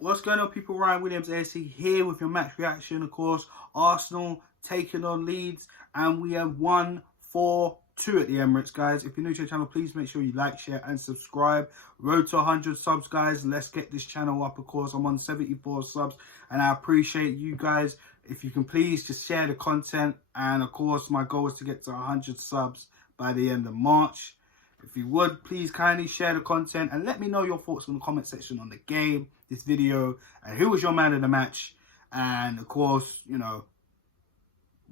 What's going on, people? Ryan Williams AC here with your match reaction. Of course, Arsenal taking on Leeds, and we have won 4-2 at the Emirates, guys. If you're new to the channel, please make sure you like, share, and subscribe. Road to 100 subs, guys. Let's get this channel up. Of course, I'm on 74 subs, and I appreciate you guys. If you can please just share the content, and of course, my goal is to get to 100 subs by the end of March. If you would, please kindly share the content and let me know your thoughts in the comment section on the game, this video, and who was your man of the match. And of course, you know,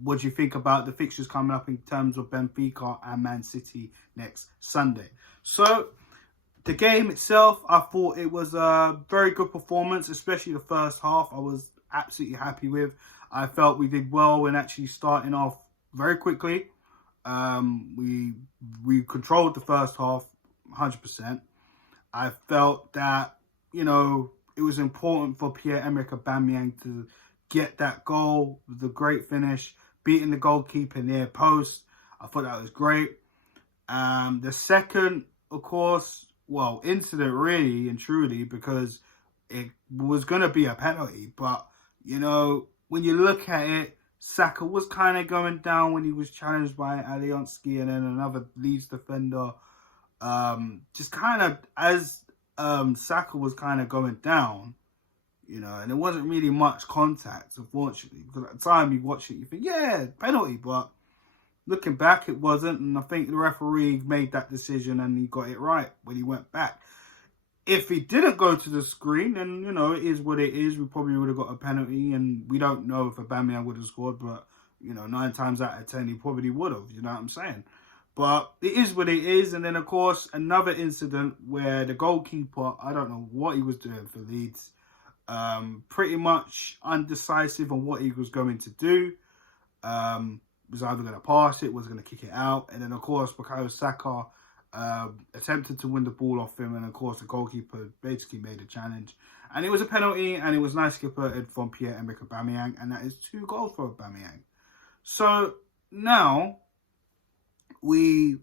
what do you think about the fixtures coming up in terms of Benfica and Man City next Sunday? So, the game itself, I thought it was a very good performance, especially the first half. I was absolutely happy with. I felt we did well in actually starting off very quickly. We controlled the first half 100%. I felt that, you know, it was important for Pierre-Emerick Aubameyang to get that goal, the great finish, beating the goalkeeper near post. I thought that was great. The second, of course, well, incident really and truly, because it was going to be a penalty. But, you know, when you look at it, Saka was kind of going down when he was challenged by Alioski, and then another Leeds defender. Just kind of as Saka was kind of going down, you know, and there wasn't really much contact, unfortunately. Because at the time you watch it, you think, yeah, penalty. But looking back, it wasn't. And I think the referee made that decision and he got it right when he went back. If he didn't go to the screen, then, you know, it is what it is. We probably would have got a penalty, and we don't know if Aubameyang would have scored, but, you know, 9 times out of 10, he probably would have, you know what I'm saying? But it is what it is. And then, of course, another incident where the goalkeeper, I don't know what he was doing for Leeds, pretty much undecisive on what he was going to do. Was either going to pass it, was going to kick it out. And then, of course, Bukayo Saka attempted to win the ball off him, and of course the goalkeeper basically made a challenge, and it was a penalty, and it was nicely converted from Pierre-Emerick Aubameyang, and that is 2 goals for Aubameyang. So now we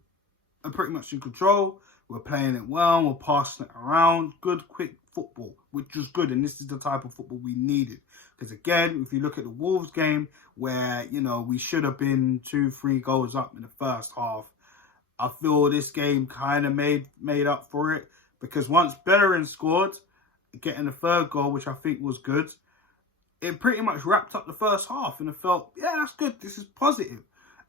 are pretty much in control. We're playing it well, we're passing it around, good quick football, which was good, and this is the type of football we needed. Because again, if you look at the Wolves game, where, you know, we should have been 2-3 goals up in the first half, I feel this game kind of made up for it, because once Bellerin scored, getting the 3rd goal, which I think was good, it pretty much wrapped up the first half, and I felt, yeah, that's good, this is positive.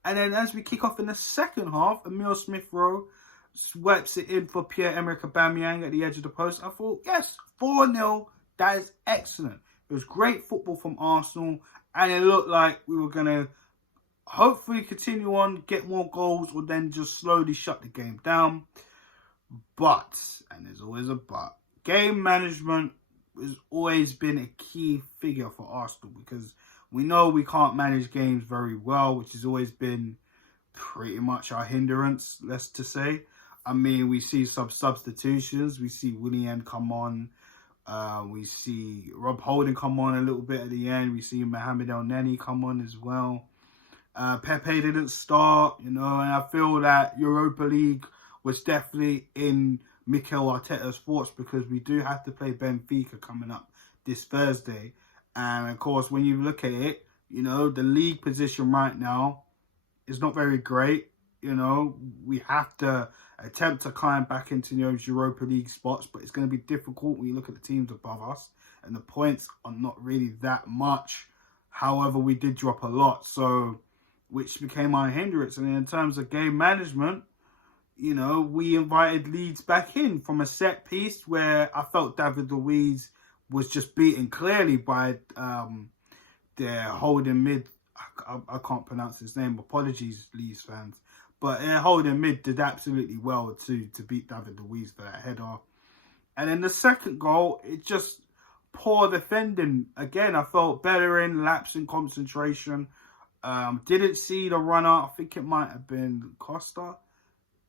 And then as we kick off in the second half, Emile Smith-Rowe sweeps it in for Pierre-Emerick Aubameyang at the edge of the post. I thought, yes, 4-0, that is excellent. It was great football from Arsenal, and it looked like we were going to hopefully continue on, get more goals, or then just slowly shut the game down. But, and there's always a but, game management has always been a key figure for Arsenal, because we know we can't manage games very well, which has always been pretty much our hindrance, let's to say. I mean, we see some substitutions. We see Willian come on. We see Rob Holding come on a little bit at the end. We see Mohamed El Neni come on as well. Pepe didn't start, you know, and I feel that Europa League was definitely in Mikel Arteta's thoughts, because we do have to play Benfica coming up this Thursday. And, of course, when you look at it, you know, the league position right now is not very great. You know, we have to attempt to climb back into those Europa League spots, but it's going to be difficult when you look at the teams above us, and the points are not really that much. However, we did drop a lot, so which became our hindrance. And in terms of game management, you know, we invited Leeds back in from a set piece where I felt David Luiz was just beaten clearly by their holding mid. I can't pronounce his name. Apologies, Leeds fans. But their holding mid did absolutely well to beat David Luiz for that header. And then the second goal, it just poor defending. Again, I felt Bellerin lapse in concentration. Didn't see the runner. I think it might have been Costa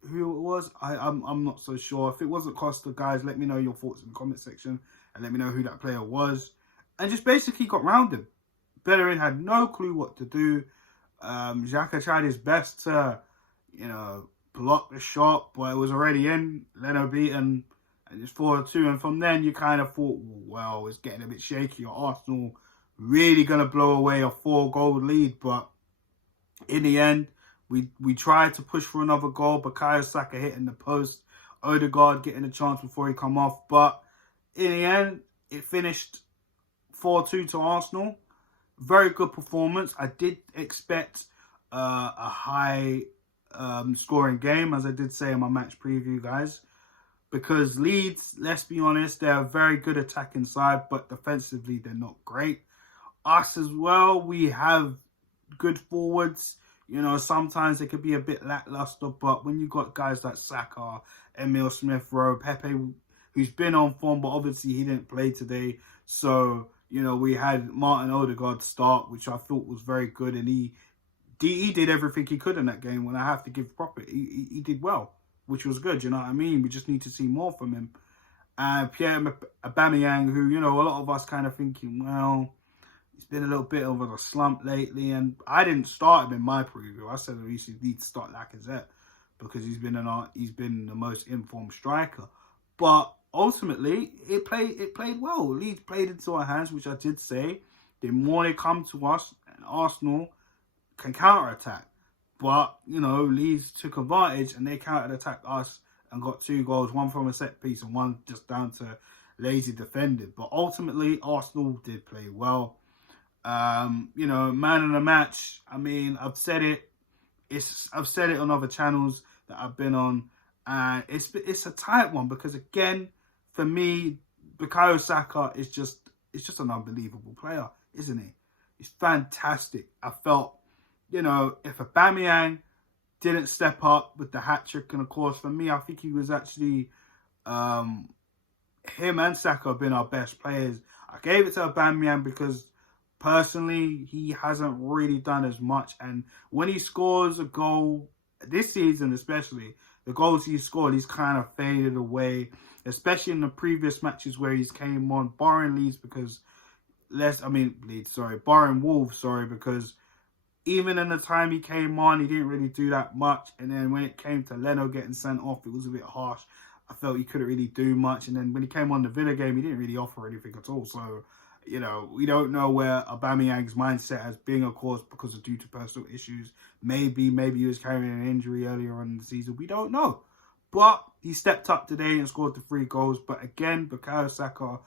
who it was. I'm not so sure. If it wasn't Costa, guys, let me know your thoughts in the comment section and let me know who that player was. And just basically got round him. Bellerin had no clue what to do. Xhaka tried his best to, you know, block the shot, but it was already in. Leno beaten and it's 4-2. And from then, you kind of thought, well, it's getting a bit shaky. Are Arsenal really going to blow away a 4-goal lead? But in the end, we tried to push for another goal. Bukayo Saka hitting the post. Odegaard getting a chance before he come off. But in the end, it finished 4-2 to Arsenal. Very good performance. I did expect a high scoring game, as I did say in my match preview, guys. Because Leeds, let's be honest, they're a very good attacking side, but defensively they're not great. Us as well, we have good forwards. You know, sometimes it could be a bit lackluster, but when you got guys like Saka, Emil Smith-Rowe, Pepe, who's been on form, but obviously he didn't play today. So, you know, we had Martin Odegaard start, which I thought was very good, and he did everything he could in that game. When I have to give proper, he did well, which was good. You know what I mean? We just need to see more from him. And Pierre Aubameyang, who, you know, a lot of us kind of thinking, well, he's been a little bit of a slump lately, and I didn't start him in my preview. I said we should need to start Lacazette because he's been the most informed striker. But ultimately, it played well. Leeds played into our hands, which I did say. The more they come to us, and Arsenal can counter-attack. But, you know, Leeds took advantage and they counter-attacked us and got 2 goals, one from a set piece and one just down to lazy defending. But ultimately, Arsenal did play well. You know, man of the match, I mean, I've said it on other channels that I've been on, and it's a tight one because, again, for me, Bukayo Saka is just an unbelievable player, isn't he? He's fantastic. I felt, you know, if Aubameyang didn't step up with the hat-trick, and of course, for me, I think he was actually, him and Saka have been our best players. I gave it to Aubameyang because, personally, he hasn't really done as much. And when he scores a goal, this season especially, the goals he scored, he's kind of faded away. Especially in the previous matches where he's came on, barring Wolves, because even in the time he came on, he didn't really do that much. And then when it came to Leno getting sent off, it was a bit harsh. I felt he couldn't really do much. And then when he came on the Villa game, he didn't really offer anything at all. So, you know, we don't know where Aubameyang's mindset has been, of course, because of due to personal issues. Maybe he was carrying an injury earlier on in the season. We don't know. But he stepped up today and scored the 3 goals. But again, Bukayo Saka, an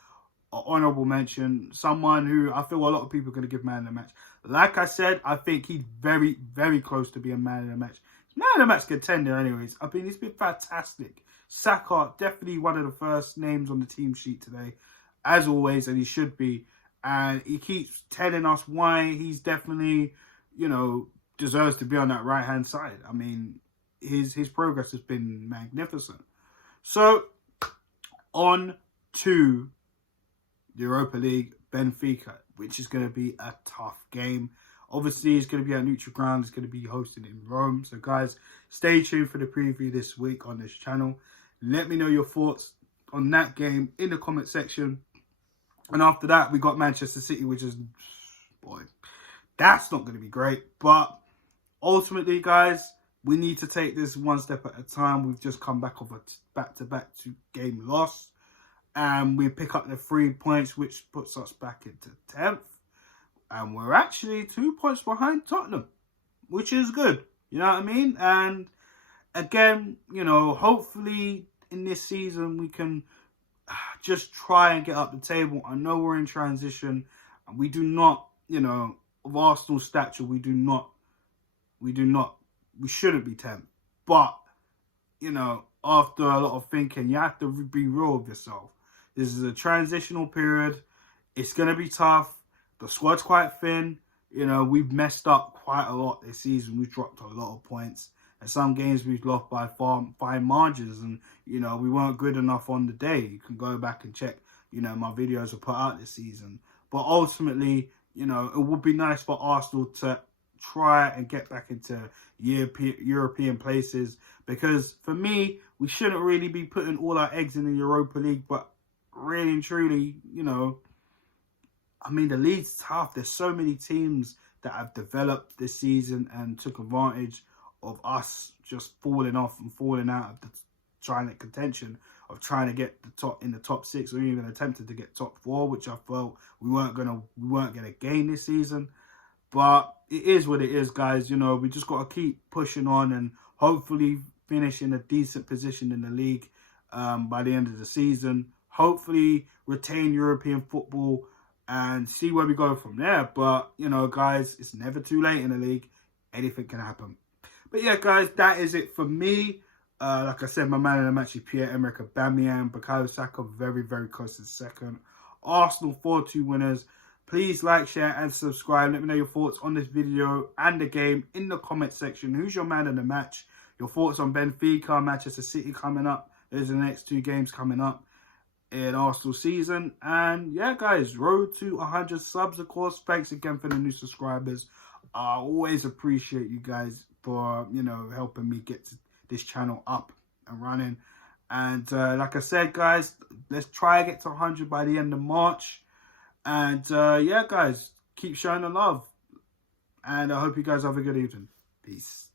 honourable mention. Someone who I feel a lot of people are going to give man of the match. Like I said, I think he's very, very close to being man of the match. Man of the match contender anyways. I mean, he's been fantastic. Saka, definitely one of the first names on the team sheet today, as always, and he should be. And he keeps telling us why he's definitely, you know, deserves to be on that right-hand side. I mean, his progress has been magnificent. So, on to the Europa League, Benfica, which is going to be a tough game. Obviously, it's going to be at neutral ground. It's going to be hosted in Rome. So, guys, stay tuned for the preview this week on this channel. Let me know your thoughts on that game in the comment section. And after that, we got Manchester City, which is, boy, that's not going to be great. But ultimately, guys, we need to take this one step at a time. We've just come back off a back-to-back 2-game loss. And we pick up the 3 points, which puts us back into 10th. And we're actually 2 points behind Tottenham, which is good. You know what I mean? And again, you know, hopefully in this season we can just try and get up the table. I know we're in transition, and we do not, you know, of Arsenal's stature, we shouldn't be 10th. But, you know, after a lot of thinking, you have to be real with yourself. This is a transitional period. It's going to be tough. The squad's quite thin. You know, we've messed up quite a lot this season. We've dropped a lot of points. And some games we've lost by fine margins. And, you know, we weren't good enough on the day. You can go back and check, you know, my videos I put out this season. But ultimately, you know, it would be nice for Arsenal to try and get back into European places. Because for me, we shouldn't really be putting all our eggs in the Europa League. But really and truly, you know, I mean, the league's tough. There's so many teams that have developed this season and took advantage of us just falling off and falling out of the trying contention of trying to get in the top 6 or even attempted to get top 4, which I felt we weren't gonna gain this season. But it is what it is, guys. You know, we just got to keep pushing on and hopefully finish in a decent position in the league by the end of the season. Hopefully retain European football and see where we go from there. But, you know, guys, it's never too late in the league. Anything can happen. But yeah, guys, that is it for me. Like I said, my man of the match is Pierre-Emerick Aubameyang. Bukayo Saka very, very close to second. Arsenal 4-2 winners. Please like, share, and subscribe. Let me know your thoughts on this video and the game in the comment section. Who's your man of the match? Your thoughts on Benfica, Manchester City coming up. There's the next 2 games coming up in Arsenal season. And yeah, guys, road to 100 subs, of course. Thanks again for the new subscribers. I always appreciate you guys for, you know, helping me get this channel up and running. And like I said, guys, let's try and get to 100 by the end of March. And yeah, guys, keep showing the love. And I hope you guys have a good evening. Peace.